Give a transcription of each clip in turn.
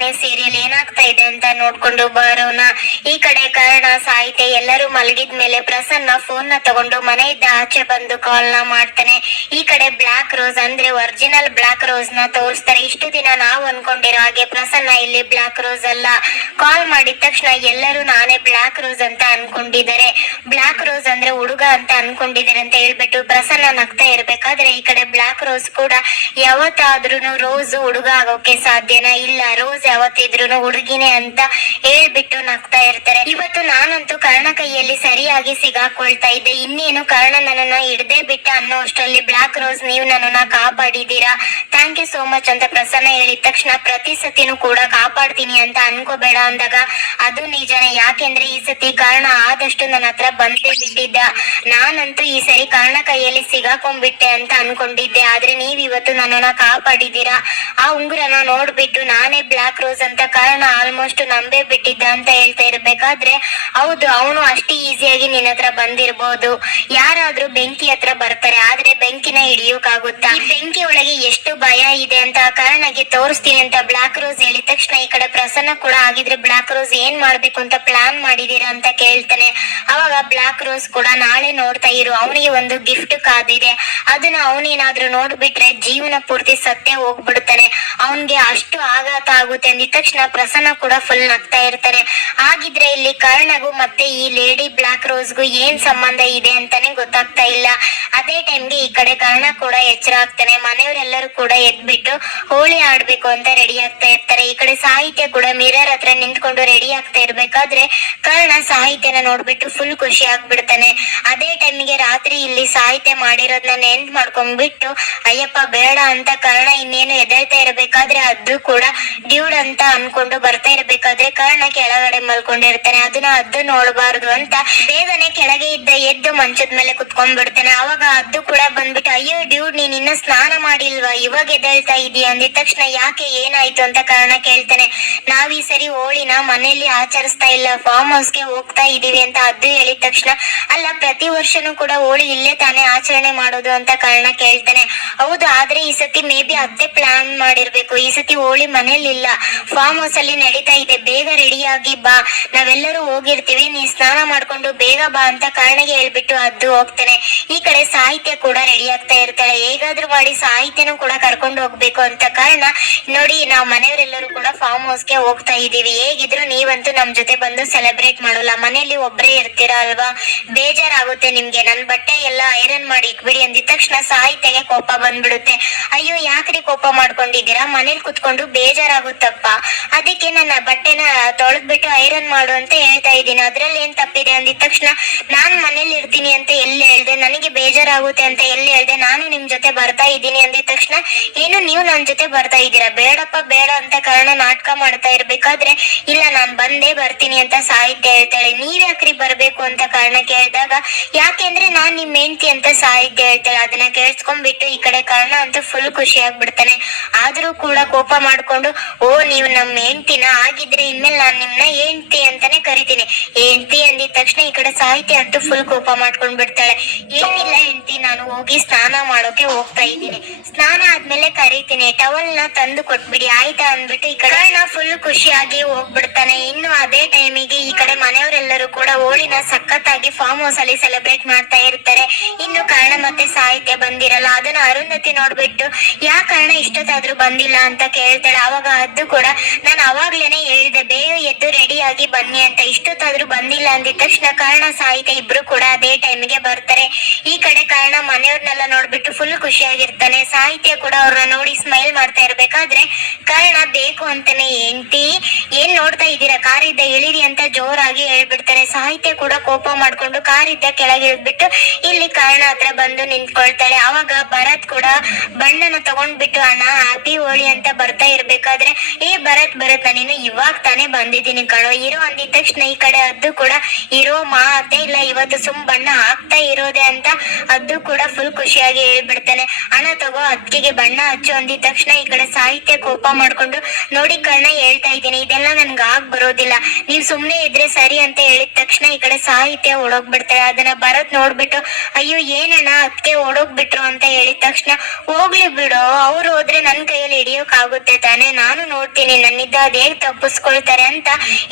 Serial ಏನಾಗ್ತಾ ಇದೆ ಅಂತ ನೋಡ್ಕೊಂಡು ಬರೋಣ. ಈ ಕಡೆ ಕಾರಣ, ಸಾಹಿತ್ಯ ಎಲ್ಲರೂ ಮಲಗಿದ ಮೇಲೆ ಪ್ರಸನ್ನ ಫೋನ್ನ ತಗೊಂಡು ಮನೆಯಿಂದ ಆಚೆ ಬಂದು ಕಾಲ್ನ ಮಾಡ್ತಾನೆ. ಈ ಕಡೆ ಬ್ಲಾಕ್ ರೋಸ್ ಅಂದ್ರೆ ಒರಿಜಿನಲ್ ಬ್ಲಾಕ್ ರೋಸ್ನ ತೋರಿಸ್ತಾರೆ. ಇಷ್ಟು ದಿನ ನಾವು ಅನ್ಕೊಂಡಿರೋ ಹಾಗೆ ಪ್ರಸನ್ನ ಇಲ್ಲಿ ಬ್ಲಾಕ್ ರೋಸ್ ಅಲ್ಲ. ಕಾಲ್ ಮಾಡಿದ ತಕ್ಷಣ ಎಲ್ಲರೂ ನಾನೇ ಬ್ಲಾಕ್ ರೋಸ್ ಅಂತ ಅನ್ಕೊಂಡಿದ್ದಾರೆ. ಬ್ಲಾಕ್ ರೋಸ್ ಅಂದ್ರೆ ಹುಡುಗ ಅಂತ ಅನ್ಕೊಂಡಿದ್ದಾರೆ ಅಂತ ಹೇಳ್ಬಿಟ್ಟು ಪ್ರಸನ್ನ ನಗ್ತಾ ಇರ್ಬೇಕಾದ್ರೆ ಈ ಕಡೆ ಬ್ಲಾಕ್ ರೋಸ್ ಕೂಡ ಯಾವತ್ತಾದ್ರೂ ರೋಸ್ ಹುಡುಗ ಆಗೋಕೆ ಸಾಧ್ಯನಾ ಇಲ್ಲ. ರೋಸ್ ಯಾವತ್ತಿದ್ರು ಹುಡುಗಿನೇ ಅಂತ ಹೇಳ್ಬಿಟ್ಟು ನಗ್ತಾ ಇರ್ತಾರೆ. ಇವತ್ತು ನಾನಂತೂ ಕರ್ಣ ಕೈಯಲ್ಲಿ ಸರಿಯಾಗಿ ಸಿಗಾಕೊಳ್ತಾ ಇದ್ದೆ. ಇನ್ನೇನು ಕರ್ಣ ನನ್ನನ್ನ ಹಿಡ್ದೇ ಬಿಟ್ಟ ಅನ್ನೋ ಅಷ್ಟರಲ್ಲಿ ಬ್ಲಾಕ್ ರೋಸ್ ನೀವು ನನ್ನನ್ನ ಕಾಪಾಡಿದ್ದೀರಾ? ಥ್ಯಾಂಕ್ ಯು ಸೋ ಮಚ್ ಅಂತ ಪ್ರಸನ್ನ ಹೇಳಿದ ತಕ್ಷಣ ಪ್ರತಿ ಸತಿನೂ ಕೂಡ ಕಾಪಾಡ್ತೀನಿ ಅಂತ ಅನ್ಕೋಬೇಡ ಅಂದಾಗ, ಅದು ನಿಜನೇ. ಯಾಕೆಂದ್ರೆ ಈ ಸತಿ ಕಾರಣ ಆದಷ್ಟು ನನ್ನ ಹತ್ರ ಬಂದೇ ಬಿಟ್ಟಿದ್ದ. ನಾನಂತೂ ಈ ಸರಿ ಕರ್ಣ ಕೈಯಲ್ಲಿ ಸಿಗಾಕೊಂಡ್ಬಿಟ್ಟೆ ಅಂತ ಅನ್ಕೊಂಡಿದ್ದೆ. ಆದ್ರೆ ನೀವ್ ಇವತ್ತು ನನ್ನನ್ನ ಕಾಪಾಡಿದ್ದೀರಾ? ಆ ಉಂಗುರನ ನೋಡ್ಬಿಟ್ಟು ನಾನೇ ಬ್ಲಾಕ್ ರೋಸ್ ಅಂತ ಕಾರಣ ಆಲ್ಮೋಸ್ಟ್ ನಂಬೇ ಬಿಟ್ಟಿದ್ದ ಅಂತ ಹೇಳ್ತಾ ಇರ್ಬೇಕಾದ್ರೆ, ಹೌದು, ಅವನು ಅಷ್ಟೇ ಈಸಿಯಾಗಿ ನಿನ್ನ ಹತ್ರ ಬಂದಿರ್ಬೋದು. ಯಾರಾದ್ರೂ ಬೆಂಕಿ ಹತ್ರ ಬರ್ತಾರೆ, ಆದ್ರೆ ಬೆಂಕಿನ ಹಿಡಿಯೋಕಾಗುತ್ತಾ? ಈ ಬೆಂಕಿ ಒಳಗೆ ಎಷ್ಟು ಭಯ ಇದೆ ಅಂತ ಕಾರಣಕ್ಕೆ ತೋರಿಸ್ತೀನಿ ಅಂತ ಬ್ಲಾಕ್ ರೋಸ್ ಹೇಳಿದ ತಕ್ಷಣ ಈ ಕಡೆ ಪ್ರಸನ್ನ ಕೂಡ ಆಗಿದ್ರೆ ಬ್ಲಾಕ್ ರೋಸ್ ಏನ್ ಮಾಡ್ಬೇಕು ಅಂತ ಪ್ಲಾನ್ ಮಾಡಿದೀರಾ ಅಂತ ಕೇಳ್ತಾನೆ. ಅವಾಗ ಬ್ಲಾಕ್ ರೋಸ್ ಕೂಡ ನಾಳೆ ನೋಡ್ತಾ ಇರು, ಅವನಿಗೆ ಒಂದು ಗಿಫ್ಟ್ ಕಾದಿದೆ ಅದನ್ನ ಅವನೇನಾದ್ರೂ ನೋಡ್ಬಿಟ್ರೆ ಜೀವನ ಪೂರ್ತಿ ಸತ್ತೇ ಹೋಗ್ಬಿಡ್ತಾನೆ. ಅವನ್ಗೆ ಅಷ್ಟು ಆಘಾತ ಆಗುತ್ತೆ ಅಂದಿದ ತಕ್ಷಣ ಪ್ರಸನ್ನ ಕೂಡ ಫುಲ್ ನಗ್ತಾ ಇರ್ತಾರೆ. ಹಾಗಿದ್ರೆ ಇಲ್ಲಿ ಕರ್ಣಗೂ ಮತ್ತೆ ಈ ಲೇಡಿ ಬ್ಲಾಕ್ ರೋಸ್ಗೂ ಏನ್ ಸಂಬಂಧ ಇದೆ ಅಂತಾನೆ ಗೊತ್ತಾಗ್ತಾ ಇಲ್ಲ. ಅದೇ ಟೈಮ್ಗೆ ಈ ಕಡೆ ಕರ್ಣ ಕೂಡ ಎಚ್ಚರ ಆಗ್ತಾನೆ. ಮನೆಯವರೆಲ್ಲರೂ ಕೂಡ ಎದ್ಬಿಟ್ಟು ಹೋಳಿ ಆಡ್ಬೇಕು ಅಂತ ರೆಡಿ ಆಗ್ತಾ ಇರ್ತಾರೆ. ಈ ಕಡೆ ಸಾಹಿತ್ಯ ಕೂಡ ಮಿರರ್ ಹತ್ರ ನಿಂತ್ಕೊಂಡು ರೆಡಿ ಆಗ್ತಾ ಇರ್ಬೇಕಾದ್ರೆ ಕರ್ಣ ಸಾಹಿತ್ಯನ ನೋಡ್ಬಿಟ್ಟು ಫುಲ್ ಖುಷಿ ಆಗ್ಬಿಡ್ತಾನೆ. ಅದೇ ಟೈಮ್ಗೆ ರಾತ್ರಿ ಇಲ್ಲಿ ಸಾಹಿತ್ಯ ಮಾಡಿರೋದ್ನ ನೆನ್ಪ್ ಮಾಡ್ಕೊಂಡ್ಬಿಟ್ಟು, ಅಯ್ಯಪ್ಪ, ಬೇಡ ಅಂತ ಕರ್ಣ ಇನ್ನೇನು ಎದ್ದೇಳ್ತಾ ಇರ್ಬೇಕಾದ್ರೆ ಅದು ಕೂಡ ಡ್ಯೂಡ್ ಅಂತ ಅನ್ಕೊಂಡು ಬರ್ತಾ ಇರ್ಬೇಕಾದ್ರೆ ಕರ್ಣ ಕೆಳಗಡೆ ಮಲ್ಕೊಂಡಿರ್ತಾನೆ. ಅದನ್ನ ಅದ್ದು ನೋಡಬಾರ್ದು ಅಂತ ಬೇಗನೆ ಕೆಳಗೆ ಇದ್ದ ಎದ್ದು ಮಂಚದ ಮೇಲೆ ಕುತ್ಕೊಂಡ್ಬಿಡ್ತಾನೆ. ಅವಾಗ ಅದ್ದು ಕೂಡ ಬಂದ್ಬಿಟ್ಟು, ಅಯ್ಯೋ ಡ್ಯೂಡ್ ನೀನ್ ಇನ್ನ ಸ್ನಾನ ಮಾಡಿಲ್ವಾ? ಇವಾಗ ಎದ್ದೇಳ್ತಾ ಇದೀಯ? ಅಂದಿದ ತಕ್ಷಣ, ಯಾಕೆ ಏನಾಯ್ತು? ಅಂತ ಕಾರಣ ಕೇಳ್ತಾನೆ. ನಾವ್ ಈ ಸರಿ ಹೋಳಿನ ಮನೆಯಲ್ಲಿ ಆಚರಿಸ್ತಾ ಇಲ್ಲ. ಫಾರ್ಮ್ ಹೌಸ್ಗೆ ಹೋಗ್ತಾ ಇದೀವಿ ಅಂತ ಅದ್ದು ಹೇಳಿದ ತಕ್ಷಣ, ಅಲ್ಲ, ಪ್ರತಿ ವರ್ಷನೂ ಕೂಡ ಹೋಳಿ ಇಲ್ಲೇ ತಾನೇ ಆಚರಣೆ ಮಾಡೋದು ಅಂತ ಕಾರಣ ಕೇಳ್ತಾನೆ. ಹೌದು, ಆದ್ರೆ ಈ ಸತಿ ಮೇ ಬಿ ಅದೇ ಪ್ಲಾನ್ ಮಾಡಿರ್ಬೇಕು. ಈ ಸತಿ ಹೋಳಿ ಮನೇಲಿ ಇಲ್ಲ. ಫಾರ್ಮ್ ಹೌಸ್ ಅಲ್ಲಿ ನಡೀತಾ ಇದೆ. ಬೇಗ ರೆಡಿಯಾಗಿ ಬಾ. ನಾವೆಲ್ಲರೂ ಹೋಗಿರ್ತೀವಿ. ನೀ ಸ್ನಾನ ಮಾಡ್ಕೊಂಡು ಬೇಗ ಬಾ ಅಂತ ಕಾರಣಗೆ ಹೇಳ್ಬಿಟ್ಟು ಅದ್ದು ಹೋಗ್ತಾನೆ. ಈ ಕಡೆ ಸಾಹಿತ್ಯ ಕೂಡ ರೆಡಿ ಆಗ್ತಾ ಇರ್ತಾಳೆ. ಹೇಗಾದ್ರೂ ಮಾಡಿ ಸಾಹಿತ್ಯನೂ ಕೂಡ ಕರ್ಕೊಂಡು ಹೋಗ್ಬೇಕು ಅಂತ ಕಾರಣ ನೋಡಿ ನಾವು ಮನೆಯವರೆಲ್ಲರೂ ಕೂಡ ಫಾರ್ಮ್ ಹೌಸ್ಗೆ ಹೋಗ್ತಾ ಇದೀವಿ ಹೇಗಿದ್ರು ನೀವಂತೂ ನಮ್ ಜೊತೆ ಬಂದು ಸೆಲೆಬ್ರೇಟ್ ಮಾಡೋಲ್ಲ. ಮನೆಯಲ್ಲಿ ಒಬ್ರೇ ಇರ್ತೀರಾ ಅಲ್ವಾ? ಬೇಜಾರಾಗುತ್ತೆ ನಿಮ್ಗೆ. ನನ್ ಬಟ್ಟೆ ಎಲ್ಲ ಐರನ್ ಮಾಡಿ ಇಕ್ಬಿಡಿ ಅಂದಿದ ತಕ್ಷಣ ಸಾಹಿತ್ಯಗೆ ಕೋಪ ಬಂದ್ಬಿಡುತ್ತೆ. ಅಯ್ಯೋ, ಯಾಕ್ರಿ ಕೋಪ ಮಾಡ್ಕೊಂಡಿದ್ದೀರಾ? ಮನೇಲಿ ಕುತ್ಕೊಂಡು 吧。ಅದಕ್ಕೆ ನನ್ನ ಬಟ್ಟೆನ ತೊಳೆದ್ಬಿಟ್ಟು ಐರನ್ ಮಾಡು ಅಂತ ಹೇಳ್ತಾ ಇದ್ದೀನಿ. ಅದ್ರಲ್ಲಿ ಏನ್ ತಪ್ಪಿದೆ ಅಂದಿದ ತಕ್ಷಣ ನಾನ್ ಮನೇಲಿ ಇರ್ತೀನಿ ಅಂತ ಎಲ್ಲಿ ಹೇಳ್ದೆ, ನನಗೆ ಬೇಜಾರಾಗುತ್ತೆ ಅಂತ ಎಲ್ಲಿ ಹೇಳ್ದೆ, ನಾನು ನಿಮ್ ಜೊತೆ ಬರ್ತಾ ಇದ್ದೀನಿ ಅಂದಿದ ತಕ್ಷಣ ಏನು ನೀವು ನನ್ ಜೊತೆ ಬರ್ತಾ ಇದ್ದೀರಾ? ಬೇಡಪ್ಪ, ಬೇಡ ಅಂತ ಕಾರಣ ನಾಟಕ ಮಾಡ್ತಾ ಇರ್ಬೇಕಾದ್ರೆ, ಇಲ್ಲ ನಾನ್ ಬಂದೇ ಬರ್ತೀನಿ ಅಂತ ಸಾಹಿತ್ಯ ಹೇಳ್ತಾಳೆ. ನೀವ್ ಯಾಕ್ರಿ ಬರ್ಬೇಕು ಅಂತ ಕಾರಣ ಕೇಳಿದಾಗ ಯಾಕೆಂದ್ರೆ ನಾನ್ ನಿಮ್ ಹೆಂಡ್ತಿ ಅಂತ ಸಾಹಿತ್ಯ ಹೇಳ್ತಾಳೆ. ಅದನ್ನ ಕೇಳಿಸ್ಕೊಂಡ್ಬಿಟ್ಟು ಈ ಕಡೆ ಕಾರಣ ಅಂತ ಫುಲ್ ಖುಷಿ ಆಗ್ಬಿಡ್ತಾನೆ. ಆದ್ರೂ ಕೂಡ ಕೋಪ ಮಾಡ್ಕೊಂಡು, ಓ, ನೀವು ನಮ್ಮ ಹೆಂಡ್ತಿನ ಆಗಿದ್ರೆ ಇನ್ಮೇಲೆ ನಾನ್ ನಿಮ್ನ ಹೆಂಡ್ತಿ ಅಂತಾನೆ ಕರಿತೀನಿ. ಹೆಂಡ್ತಿ ಅಂದಿದ ತಕ್ಷಣ ಈ ಕಡೆ ಸಾಹಿತ್ಯ ಅಂತೂ ಫುಲ್ ಕೋಪ ಮಾಡ್ಕೊಂಡ್ ಬಿಡ್ತಾಳೆ ಏನಿಲ್ಲ ಹೆಂಡ್ತಿ. ನಾನು ಹೋಗಿ ಸ್ನಾನ ಮಾಡೋಕೆ ಹೋಗ್ತಾ ಇದ್ದೀನಿ. ಸ್ನಾನ ಆದ್ಮೇಲೆ ಕರಿತೀನಿ. ಟವಲ್ನ ತಂದು ಕೊಟ್ಬಿಡಿ, ಆಯ್ತಾ ಅಂದ್ಬಿಟ್ಟು ಈ ಕಡೆ ನಾ ಫುಲ್ ಖುಷಿಯಾಗಿ ಹೋಗ್ಬಿಡ್ತಾನೆ. ಇನ್ನು ಅದೇ ಟೈಮಿಗೆ ಈ ಕಡೆ ಮನೆಯವರೆಲ್ಲರೂ ಕೂಡ ಹೋಳಿನ ಸಖತ್ತಾಗಿ ಫಾರ್ಮ್ ಹೌಸ್ ಅಲ್ಲಿ ಸೆಲೆಬ್ರೇಟ್ ಮಾಡ್ತಾ ಇರ್ತಾರೆ. ಇನ್ನು ಕಾರಣ ಮತ್ತೆ ಸಾಹಿತ್ಯ ಬಂದಿರಲ್ಲ, ಅದನ್ನ ಅರುಂಧತಿ ನೋಡ್ಬಿಟ್ಟು, ಯಾ ಕಾರಣ, ಇಷ್ಟೊತ್ತಾದ್ರೂ ಬಂದಿಲ್ಲ ಅಂತ ಕೇಳ್ತಾಳೆ. ಅವಾಗ ಅದು ಕೂಡ, ನಾನು ಅವಾಗ್ಲೇನೆ ಹೇಳಿದೆ, ಬೇಗ ಎದ್ದು ರೆಡಿ ಆಗಿ ಬನ್ನಿ ಅಂತ. ಇಷ್ಟೊತ್ತಾದ್ರೂ ಬಂದಿಲ್ಲ ಅಂದಿದ ತಕ್ಷಣ ಕಾರಣ, ಸಾಹಿತ್ಯ ಇಬ್ರು ಕೂಡ ಅದೇ ಟೈಮ್ಗೆ ಬರ್ತಾರೆ. ಈ ಕಡೆ ಕಾರಣ ಮನೆಯವ್ರನ್ನೆಲ್ಲ ನೋಡ್ಬಿಟ್ಟು ಫುಲ್ ಖುಷಿಯಾಗಿರ್ತಾನೆ. ಸಾಹಿತ್ಯ ಕೂಡ ಅವ್ರನ್ನ ನೋಡಿ ಸ್ಮೈಲ್ ಮಾಡ್ತಾ ಇರ್ಬೇಕಾದ್ರೆ ಕಾರಣ ಬೇಕು ಅಂತಾನೆ ಹೆಂಡ್ತಿ. ಏನ್ ನೋಡ್ತಾ ಇದ್ದೀರಾ? ಕಾರಿದ್ದ ಇಳಿರಿ ಅಂತ ಜೋರಾಗಿ ಹೇಳ್ಬಿಡ್ತಾನೆ ಸಾಹಿತ್ಯ ಕೂಡ ಕೋಪ ಮಾಡ್ಕೊಂಡು ಕಾರಿದ್ದ ಕೆಳಗೆ ಇಳಿದ್ಬಿಟ್ಟು ಇಲ್ಲಿ ಕಾರಣ ಹತ್ರ ಬಂದು ನಿಂತ್ಕೊಳ್ತಾಳೆ. ಅವಾಗ ಭರತ್ ಕೂಡ ಬಣ್ಣನ ತಗೊಂಡ್ಬಿಟ್ಟು, ಅಣ್ಣ ಹ್ಯಾಪಿ ಹೋಳಿ ಅಂತ ಬರ್ತಾ ಇರ್ಬೇಕಾದ್ರೆ ಏ ಭರತ್ ಭರತ್, ನೀನು ಇವಾಗ ತಾನೇ ಬಂದಿದ್ದೀನಿ ಕಣೋ. ಇರೋ ಅಂದಿದ ತಕ್ಷಣ ಈ ಕಡೆ ಅದ್ದು ಕೂಡ ಇರೋ ಮಾತೆ ಇಲ್ಲ. ಇವತ್ತು ಸುಮ್ ಬಣ್ಣ ಹಾಕ್ತಾ ಇರೋದೆ ಅಂತ ಅದು ಕೂಡ ಫುಲ್ ಖುಷಿಯಾಗಿ ಹೇಳ್ಬಿಡ್ತಾನೆ. ಅಣ್ಣ ತಗೋ ಅತ್ತಿಗೆ ಬಣ್ಣ ಹಚ್ಚು ಅಂದಿದ ತಕ್ಷಣ ಈ ಕಡೆ ಸಾಹಿತ್ಯ ಕೋಪ ಮಾಡ್ಕೊಂಡು, ನೋಡಿ ಕರ್ಣ, ಹೇಳ್ತಾ ಇದ್ದೀನಿ. ಇದೆಲ್ಲ ನನ್ಗೆ ಆಗ್ ಬರೋದಿಲ್ಲ. ನೀವ್ ಸುಮ್ನೆ ಇದ್ರೆ ಸರಿ ಅಂತ ಹೇಳಿದ ತಕ್ಷಣ ಈ ಕಡೆ ಸಾಹಿತ್ಯ ಓಡೋಗ್ಬಿಡ್ತಾರೆ. ಅದನ್ನ ಭರತ್ ನೋಡ್ಬಿಟ್ಟು, ಅಯ್ಯೋ, ಏನಣ್ಣ ಅದಕ್ಕೆ ಓಡೋಗ್ಬಿಟ್ರು ಅಂತ ಹೇಳಿದ ತಕ್ಷಣ, ಹೋಗ್ಲಿ ಬಿಡು. ಅವ್ರು ಹೋದ್ರೆ ನನ್ ಕೈಯಲ್ಲಿ ಹಿಡಿಯೋಕ್ ಆಗುತ್ತೆ ತಾನೇ. ನಾನು ನೋಡ್ತೀನಿ. ನನ್ನಿಂದ ಅದ್ ಹೇಗ್ ತಪ್ಪಿಸ್ಕೊಳ್ತಾರೆ ಅಂತ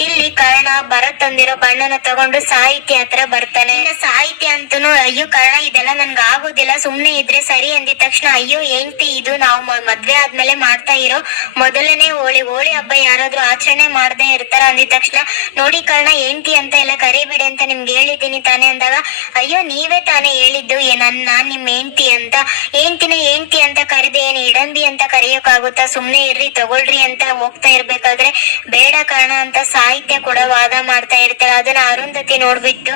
ಇಲ್ಲಿ ಕರ್ಣ ಭರತ್ ತಂದಿರೋ ಬಣ್ಣನ ತಗೊಂಡು ಸಾಹಿತ್ಯ ಹತ್ರ ಇನ್ನ ಸಾಹಿತ್ಯ ಅಂತೂ ಅಯ್ಯೋ ಕರ್ಣ, ಇದೆಲ್ಲ ನನ್ಗೆ ಆಗೋದಿಲ್ಲ. ಸುಮ್ನೆ ಇದ್ರೆ ಸರಿ ಅಂದಿದ ತಕ್ಷಣ, ಅಯ್ಯೋ ಏಂಟಿ ಇದು, ನಾವು ಮದ್ವೆ ಆದ್ಮೇಲೆ ಮಾಡ್ತಾ ಇರೋ ಮೊದಲನೇ ಹೋಳಿ ಹೋಳಿ ಹಬ್ಬ ಯಾರಾದ್ರೂ ಆಚರಣೆ ಮಾಡದೇ ಇರ್ತಾರ ಅಂದಿದ ತಕ್ಷಣ, ನೋಡಿ ಕರ್ಣ ಏಂಟಿ ಅಂತ ಎಲ್ಲ ಕರಿಬಿಡಿ ಅಂತ ನಿಮ್ಗೆ ಹೇಳಿದ್ದೀನಿ ತಾನೇ ಅಂದಾಗ, ಅಯ್ಯೋ, ನೀವೇ ತಾನೇ ಹೇಳಿದ್ದು, ಏ, ನಾನ್ ನಿಮ್ ಹೆಂಡ್ತಿ ಅಂತ. ಏಂಟಿನ ಏಂಟಿ ಅಂತ ಕರೆದೆ, ಏನ್ ಇಡಂದಿ ಅಂತ ಕರೆಯೋಕಾಗುತ್ತಾ? ಸುಮ್ನೆ ಇರ್ರಿ, ತಗೊಳ್ರಿ ಅಂತ ಹೋಗ್ತಾ ಇರ್ಬೇಕಾದ್ರೆ, ಬೇಡ ಕರ್ಣ ಅಂತ ಸಾಹಿತ್ಯ ಕೂಡ ವಾದ ಮಾಡ್ತಾ ಇರ್ತಾರೆ ಅದನ್ನ ಅರುಂಧತಿ ನೋಡ್ಬಿಟ್ಟು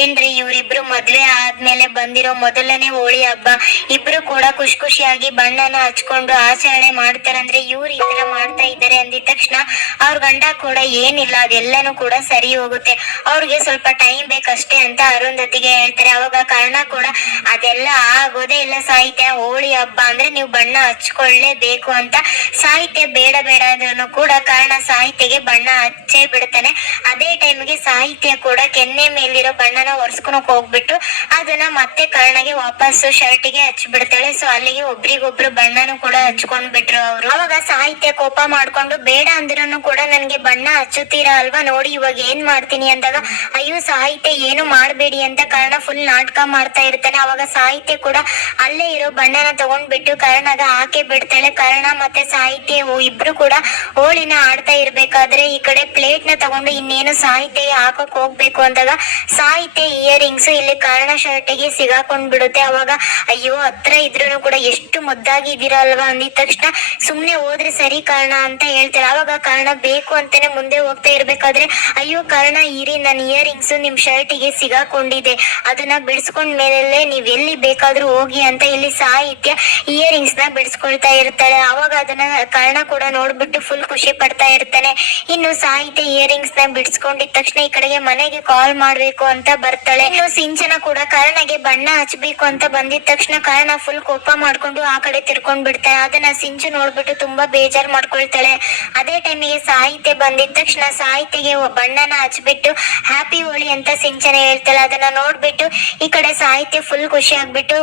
ಏನ್ರಿ, ಇವ್ರಿಬ್ರು ಮದ್ವೆ ಆದ್ಮೇಲೆ ಬಂದಿರೋ ಮೊದಲನೇ ಹೋಳಿ ಹಬ್ಬ. ಇಬ್ರು ಕೂಡ ಖುಷಿ ಖುಷಿಯಾಗಿ ಬಣ್ಣನ ಹಚ್ಕೊಂಡು ಆಚರಣೆ ಮಾಡ್ತಾರಂದ್ರೆ ಇವ್ರು ಈ ತರ ಮಾಡ್ತಾ ಇದ್ದಾರೆ ಅಂದಿದ ತಕ್ಷಣ ಅವ್ರ ಗಂಡ ಕೂಡ ಏನಿಲ್ಲ, ಅದೆಲ್ಲನೂ ಕೂಡ ಸರಿ ಹೋಗುತ್ತೆ. ಅವ್ರಿಗೆ ಸ್ವಲ್ಪ ಟೈಮ್ ಬೇಕಷ್ಟೇ ಅಂತ ಅರುಂಧತಿಗೆ ಹೇಳ್ತಾರೆ. ಅವಾಗ ಕಾರಣ ಕೂಡ, ಅದೆಲ್ಲ ಆಗೋದೇ ಇಲ್ಲ ಸಾಹಿತ್ಯ. ಹೋಳಿ ಹಬ್ಬ ಅಂದ್ರೆ ನೀವು ಬಣ್ಣ ಹಚ್ಕೊಳ್ಳೇಬೇಕು ಅಂತ ಸಾಹಿತ್ಯ ಬೇಡ ಬೇಡ ಅಂದ್ರೂ ಕೂಡ ಕಾರಣ ಸಾಹಿತ್ಯಗೆ ಬಣ್ಣ ಹಚ್ಚೇ ಬಿಡ್ತಾನೆ. ಅದೇ ಟೈಮ್ಗೆ ಸಾಹಿತ್ಯ ಕೂಡ ಕೆನ್ನೆ ಮೇಲಿರೋ ಬಣ್ಣನ ಒರ್ಸ್ಕೊಳಕ್ ಹೋಗ್ಬಿಟ್ಟು ಅದನ್ನ ಮತ್ತೆ ಕರ್ಣಗೆ ವಾಪಸ್ ಶರ್ಟ್ಗೆ ಹಚ್ಬಿಡ್ತಾಳೆ. ಸೊ ಅಲ್ಲಿಗೆ ಒಬ್ರಿಗೊಬ್ರು ಬಣ್ಣನು ಕೂಡ ಹಚ್ಕೊಂಡ್ ಬಿಟ್ರು ಅವರು. ಅವಾಗ ಸಾಹಿತ್ಯ ಕೋಪ ಮಾಡ್ಕೊಂಡು, ಬೇಡ ಅಂದ್ರೂ ಕೂಡ ನನ್ಗೆ ಬಣ್ಣ ಹಚ್ಚುತ್ತೀರಾ ಅಲ್ವಾ? ನೋಡಿ, ಇವಾಗ ಏನ್ ಮಾಡ್ತೀನಿ? ಅಂದಾಗ, ಅಯ್ಯೋ, ಸಾಹಿತ್ಯ ಏನು ಮಾಡ್ಬೇಡಿ? ಅಂತ ಕರ್ಣ ಫುಲ್ ನಾಟಕ ಮಾಡ್ತಾ ಇರ್ತಾನೆ. ಅವಾಗ ಸಾಹಿತ್ಯ ಕೂಡ ಅಲ್ಲೇ ಇರೋ ಬಣ್ಣನ ತಗೊಂಡ್ಬಿಟ್ಟು ಕರ್ಣಗ ಹಾಕಿ ಬಿಡ್ತಾಳೆ. ಕರ್ಣ ಮತ್ತೆ ಸಾಹಿತ್ಯ ಇಬ್ರು ಕೂಡ ಹೋಳಿನ ಆಡ್ತಾ ಇರ್ಬೇಕಾದ್ರೆ ಈ ಕಡೆ ಪ್ಲೇಟ್ನ ತಗೊಂಡು ಇನ್ನೇನು ಸಾಹಿತ್ಯ ಹಾಕಕ್ ಹೋಗ್ಬೇಕು ಅಂದಾಗ, ಸಾಹಿತ್ಯ ಇಯರಿಂಗ್ಸ್ ಇಲ್ಲಿ ಕಾರಣ ಶರ್ಟಿಗೆ ಸಿಗಾಕೊಂಡ್ ಬಿಡುತ್ತೆ ಅವಾಗ ಅಯ್ಯೋ, ಹತ್ರ ಇದ್ರೂ ಕೂಡ ಎಷ್ಟು ಮುದ್ದಾಗಿ ಇದೀರಾ ಅಲ್ವಾ ಅಂದಿದ ತಕ್ಷಣ ಸುಮ್ನೆ ಹೋದ್ರೆ ಸರಿ ಕಾರಣ ಅಂತ ಹೇಳ್ತಾರೆ. ಅವಾಗ ಕಾರಣ ಬೇಕು ಅಂತಾನೆ ಮುಂದೆ ಹೋಗ್ತಾ ಇರ್ಬೇಕಾದ್ರೆ, ಅಯ್ಯೋ ಕಾರಣ, ಇರಿ ನನ್ನ ಇಯರಿಂಗ್ಸ್ ನಿಮ್ ಶರ್ಟಿಗೆ ಸಿಗಾಕೊಂಡಿದೆ. ಅದನ್ನ ಬಿಡಿಸ್ಕೊಂಡ್ ಮೇಲೆ ನೀವ್ ಎಲ್ಲಿ ಬೇಕಾದ್ರೂ ಹೋಗಿ ಅಂತ ಇಲ್ಲಿ ಸಾಹಿತ್ಯ ಇಯರಿಂಗ್ಸ್ನ ಬಿಡಿಸ್ಕೊಳ್ತಾ ಇರ್ತಾಳೆ. ಅವಾಗ ಅದನ್ನ ಕಾರಣ ಕೂಡ ನೋಡ್ಬಿಟ್ಟು ಫುಲ್ ಖುಷಿ ಪಡ್ತಾ ಇರ್ತಾನೆ. ಇನ್ನು ಸಾಹಿತ್ಯ ಇಯರಿಂಗ್ಸ್ನ ಬಿಡಿಸ್ಕೊಂಡಿದ ತಕ್ಷಣ ಈ ಕಡೆಗೆ ಮನೆಗೆ ಕಾಲ್ ಮಾಡ್ಬೇಕು ಅಂತ ಬರ್ತಾಳೆ. ಇನ್ನು ಸಿಂಚನ ಕೂಡ ಕರ್ಣಗೆ ಬಣ್ಣ ಹಚ್ಬೇಕು ಅಂತ ಬಂದಿದ ತಕ್ಷಣ ಕರ್ಣ ಫುಲ್ ಕೋಪ ಮಾಡ್ಕೊಂಡು ಆ ಕಡೆ ತಿರ್ಕೊಂಡ್ ಬಿಡ್ತಾಳೆ. ಅದನ್ನ ಸಿಂಚು ನೋಡ್ಬಿಟ್ಟು ತುಂಬಾ ಬೇಜಾರ್ ಮಾಡ್ಕೊಳ್ತಾಳೆ. ಅದೇ ಟೈಮಿಗೆ ಸಾಹಿತ್ಯ ಬಂದಿದ ತಕ್ಷಣ ಸಾಹಿತ್ಯಗೆ ಬಣ್ಣನ ಹಚ್ಬಿಟ್ಟು ಹ್ಯಾಪಿ ಹೋಳಿ ಅಂತ ಸಿಂಚನ ಹೇಳ್ತಾಳೆ. ಅದನ್ನ ನೋಡ್ಬಿಟ್ಟು ಈ ಕಡೆ ಸಾಹಿತ್ಯ ಫುಲ್ ಖುಷಿ ಆಗ್ಬಿಟ್ಟು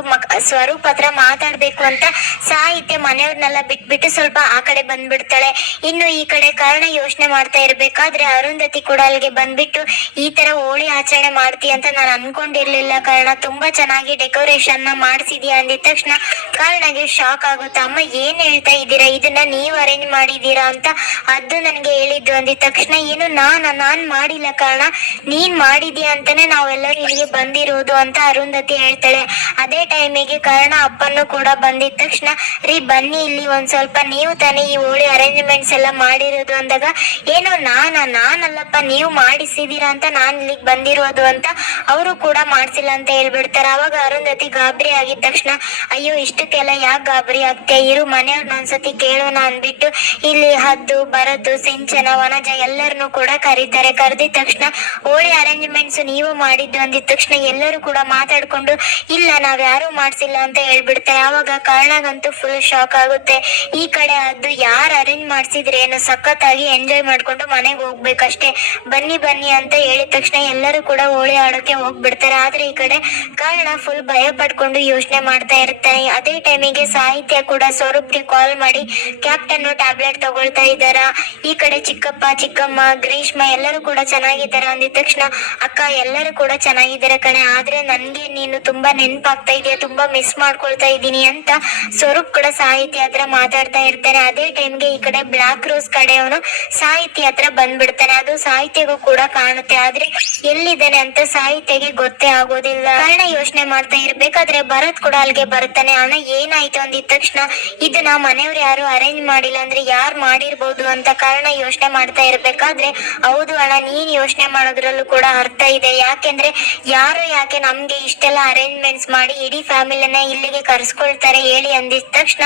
ಸ್ವರೂಪ್ ಹತ್ರ ಮಾತಾಡ್ಬೇಕು ಅಂತ ಸಾಹಿತ್ಯ ಮನೆಯವ್ರನ್ನೆಲ್ಲ ಬಿಟ್ಬಿಟ್ಟು ಸ್ವಲ್ಪ ಆ ಕಡೆ ಬಂದ್ಬಿಡ್ತಾಳೆ. ಇನ್ನು ಈ ಕಡೆ ಕಾರಣ ಯೋಚನೆ ಮಾಡ್ತಾ ಇರ್ಬೇಕಾದ್ರೆ ಅರುಂಧತಿ ಕೂಡ ಅಲ್ಲಿಗೆ ಬಂದ್ಬಿಟ್ಟು, ಈ ತರ ಹೋಳಿ ಆಚರಣೆ ಮಾಡ್ತಿ ಅಂತ ನಾನು ಅನ್ಕೊಂಡಿರ್ಲಿಲ್ಲ. ಕಾರಣ, ತುಂಬಾ ಚೆನ್ನಾಗಿ ಡೆಕೋರೇಷನ್ನ ಮಾಡಿಸಿದ್ಯಾ ಅಂದಿದ ತಕ್ಷಣ ಕಾರಣಗೆ ಶಾಕ್ ಆಗುತ್ತೆ. ಅಮ್ಮ, ಏನ್ ಹೇಳ್ತಾ ಇದ್ದೀರಾ? ಇದನ್ನ ನೀವ್ ಅರೇಂಜ್ ಮಾಡಿದೀರಾ ಅಂತ ಅದು ನನಗೆ ಹೇಳಿದ್ದು ಅಂದಿದ ತಕ್ಷಣ, ಏನು ನಾನು? ನಾನ್ ಮಾಡಿಲ್ಲ ಕಾರಣ. ನೀನ್ ಮಾಡಿದ್ಯಾ ಅಂತಾನೆ ನಾವೆಲ್ಲರೂ ಇಲ್ಲಿಗೆ ಬಂದಿರೋದು ಅಂತ ಅರುಂಧತಿ ಹೇಳ್ತಾಳೆ. ಅದೇ ಟೈಮಿಗೆ ಕಾರಣ ಅಪ್ಪನ್ನು ಕೂಡ ಬಂದಿದ ತಕ್ಷಣ, ರೀ, ಬನ್ನಿ ಇಲ್ಲಿ ಒಂದ್ ಸ್ವಲ್ಪ. ನೀವು ತಾನೇ ಈ ಹೋಳಿ ಅರೇಂಜ್ಮೆಂಟ್ಸ್ ಎಲ್ಲ ಮಾಡಿರೋದು ಅಂದಾಗ, ಏನು ನಾನಾ? ನಾನಲ್ಲಪ್ಪ, ನೀವು ಮಾಡಿಸಿದೀರಾ ಅಂತ ನಾನು ಇಲ್ಲಿಗೆ ಬಂದಿರೋದು ಅಂತ ಅವರು ಕೂಡ ಮಾಡ್ಸಿಲ್ಲ ಅಂತ ಹೇಳ್ಬಿಡ್ತಾರೆ. ಅವಾಗ ಅರುಂಧತಿ ಗಾಬರಿ ಆಗಿದ ತಕ್ಷಣ, ಅಯ್ಯೋ, ಇಷ್ಟಕ್ಕೆಲ್ಲ ಯಾಕೆ ಗಾಬರಿ ಆಗ್ತೇ ಇರು ಮನೆಯವ್ರನ್ನ ಒಂದ್ಸತಿ ಕೇಳೋಣ ಅಂದ್ಬಿಟ್ಟು ಇಲ್ಲಿ ಹದ್ದು, ಬರದ್ದು, ಸಿಂಚನ, ವನಜ ಎಲ್ಲರನ್ನು ಕೂಡ ಕರೀತಾರೆ. ಕರೆದಿದ ತಕ್ಷಣ ಹೋಳಿ ಅರೇಂಜ್ಮೆಂಟ್ಸ್ ನೀವು ಮಾಡಿದ್ದು ಅಂದಿದ ತಕ್ಷಣ ಎಲ್ಲರೂ ಕೂಡ ಮಾತಾಡ್ಕೊಂಡು, ಇಲ್ಲ, ನಾವ್ ಯಾರು ಮಾಡ್ಸಿಲ್ಲ ಅಂತ ಹೇಳ್ಬಿಡ್ತಾರೆ. ಅವಾಗ ಕಾರಣಗಂತೂ ಫುಲ್ ಶಾಕ್ ಆಗುತ್ತೆ. ಈ ಕಡೆ ಅದು ಯಾರು ಅರೇಂಜ್ ಮಾಡ್ಸಿದ್ರೆ? ಏನು ಸಖತ್ತಾಗಿ ಎಂಜಾಯ್ ಮಾಡ್ಕೊಂಡು ಮನೆಗೆ ಹೋಗ್ಬೇಕಷ್ಟೇ. ಬನ್ನಿ ಬನ್ನಿ ಅಂತ ಹೇಳಿದ ತಕ್ಷಣ ಎಲ್ಲರೂ ಕೂಡ ಹೋಳಿ ಆಡೋಕೆ ಹೋಗ್ಬಿಡ್ತಾರೆ. ಆದ್ರೆ ಈ ಕಡೆ ಕಾರಣ ಫುಲ್ ಭಯ ಪಡ್ಕೊಂಡು ಯೋಚನೆ ಮಾಡ್ತಾ ಇರ್ತಾರೆ. ಅದೇ ಟೈಮಿಗೆ ಸಾಹಿತ್ಯ ಕೂಡ ಸ್ವರೂಪ್ಗೆ ಕಾಲ್ ಮಾಡಿ ಕ್ಯಾಪ್ಟನ್ ಟ್ಯಾಬ್ಲೆಟ್ ತಗೊಳ್ತಾ ಇದ್ದಾರ? ಈ ಕಡೆ ಚಿಕ್ಕಪ್ಪ, ಚಿಕ್ಕಮ್ಮ, ಗ್ರೀಷ್ಮ ಎಲ್ಲರೂ ಕೂಡ ಚೆನ್ನಾಗಿದ್ದಾರೆ. ಅಂದಿದ ತಕ್ಷಣ ಅಕ್ಕ ಎಲ್ಲರೂ ಕೂಡ ಚೆನ್ನಾಗಿದ್ದಾರೆ ಕಣೆ. ಆದ್ರೆ ನನ್ಗೆ ನೀನು ತುಂಬಾ ನೆನ್ಪಾಗ್ತಾ ಇದೆಯಾ, ತುಂಬಾ ಮಿಸ್ ಮಾಡ್ಕೊಳ್ತಾ ಇದ್ದೀನಿ ಅಂತ ಸ್ವರೂಪ್ ಕೂಡ ಸಾಹಿತ್ಯ ಹತ್ರ ಮಾತಾಡ್ತಾ ಇರ್ತಾರೆ ಅದೇ ಟೈಮ್ಗೆ ಈ ಕಡೆ ಬ್ಲಾಕ್ ರೋಸ್ ಕಡೆ ಅವನು ಸಾಹಿತ್ಯ ಹತ್ರ ಬಂದ್ಬಿಡ್ತಾನೆ. ಅದು ಸಾಹಿತ್ಯಗೂ ಕೂಡ ಕಾಣುತ್ತೆ. ಆದ್ರೆ ಎಲ್ಲಿದ್ದಾನೆ ಅಂತ ಸಾಹಿತ್ಯಗೆ ಗೊತ್ತೇ ಆಗೋದಿಲ್ಲ. ಕಾರಣ ಯೋಚನೆ ಮಾಡ್ತಾ ಇರ್ಬೇಕಾದ್ರೆ ಭರತ್ ಕೂಡ ಅಲ್ಲಿಗೆ ಬರ್ತಾನೆ ಅಣ್ಣ, ಏನಾಯ್ತು ಅಂದಿದ ತಕ್ಷಣ? ಇದನ್ನ ಮನೆಯವ್ರು ಯಾರು ಅರೇಂಜ್ ಮಾಡಿಲ್ಲ ಅಂದ್ರೆ ಯಾರು ಮಾಡಿರ್ಬೋದು ಅಂತ ಕಾರಣ ಯೋಚನೆ ಮಾಡ್ತಾ ಇರ್ಬೇಕಾದ್ರೆ ಹೌದು ಅಣ್ಣ, ನೀನ್ ಯೋಚನೆ ಮಾಡೋದ್ರಲ್ಲೂ ಕೂಡ ಅರ್ಥ ಇದೆ. ಯಾಕೆಂದ್ರೆ ಯಾರು ಯಾಕೆ ನಮ್ಗೆ ಇಷ್ಟೆಲ್ಲ ಅರೇಂಜ್ಮೆಂಟ್ಸ್ ಮಾಡಿ ಇಡೀ ಫ್ಯಾಮಿಲಿನ ಇಲ್ಲಿಗೆ ಕರ್ಸ್ಕೊಳ್ತಾರೆ ಹೇಳಿ ಅಂದಿದ ತಕ್ಷಣ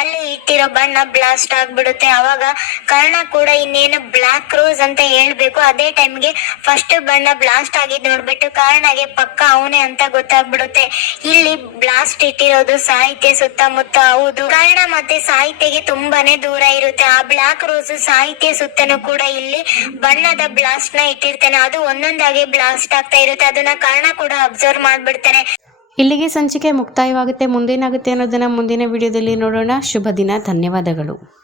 ಅಲ್ಲಿ ಇಟ್ಟಿರೋ ಬಣ್ಣ ಬ್ಲಾಸ್ಟ್ ಆಗ್ಬಿಡುತ್ತೆ. ಅವಾಗ ಕರ್ಣ ಕೂಡ ಇನ್ನೇನು ಬ್ಲಾಕ್ ರೋಸ್ ಅಂತ ಹೇಳ್ಬೇಕು. ಅದೇ ಟೈಮ್ಗೆ ಫಸ್ಟ್ ಬಣ್ಣ ಬ್ಲಾಸ್ಟ್ ಆಗಿದ್ ನೋಡ್ಬಿಟ್ಟು ಕಾರಣಗೆ ಪಕ್ಕ ಅವನೇ ಅಂತ ಗೊತ್ತಾಗ್ಬಿಡುತ್ತೆ. ಇಲ್ಲಿ ಬ್ಲಾಸ್ಟ್ ಇಟ್ಟಿರೋದು ಸಾಹಿತ್ಯ ಸುತ್ತಮುತ್ತ ಹೌದು. ಕಾರಣ ಮತ್ತೆ ಸಾಹಿತ್ಯಗೆ ತುಂಬಾನೇ ದೂರ ಇರುತ್ತೆ. ಆ ಬ್ಲಾಕ್ ರೋಸ್ ಸಾಹಿತ್ಯ ಸುತ್ತನೂ ಕೂಡ ಇಲ್ಲಿ ಬಣ್ಣದ ಬ್ಲಾಸ್ಟ್ನ ಇಟ್ಟಿರ್ತಾನೆ. ಅದು ಒಂದೊಂದಾಗಿ ಬ್ಲಾಸ್ಟ್ ಆಗ್ತಾ ಇರುತ್ತೆ. ಅದನ್ನ ಕಾರಣ ಕೂಡ ಅಬ್ಸರ್ವ್ ಮಾಡ್ಬಿಡ್ತಾನೆ. ಇಲ್ಲಿಗೆ ಸಂಚಿಕೆ ಮುಕ್ತಾಯವಾಗುತ್ತೆ. ಮುಂದೇನಾಗುತ್ತೆ ಅನ್ನೋದನ್ನ ಮುಂದಿನ ವಿಡಿಯೋದಲ್ಲಿ ನೋಡೋಣ. ಶುಭ ದಿನ. ಧನ್ಯವಾದಗಳು.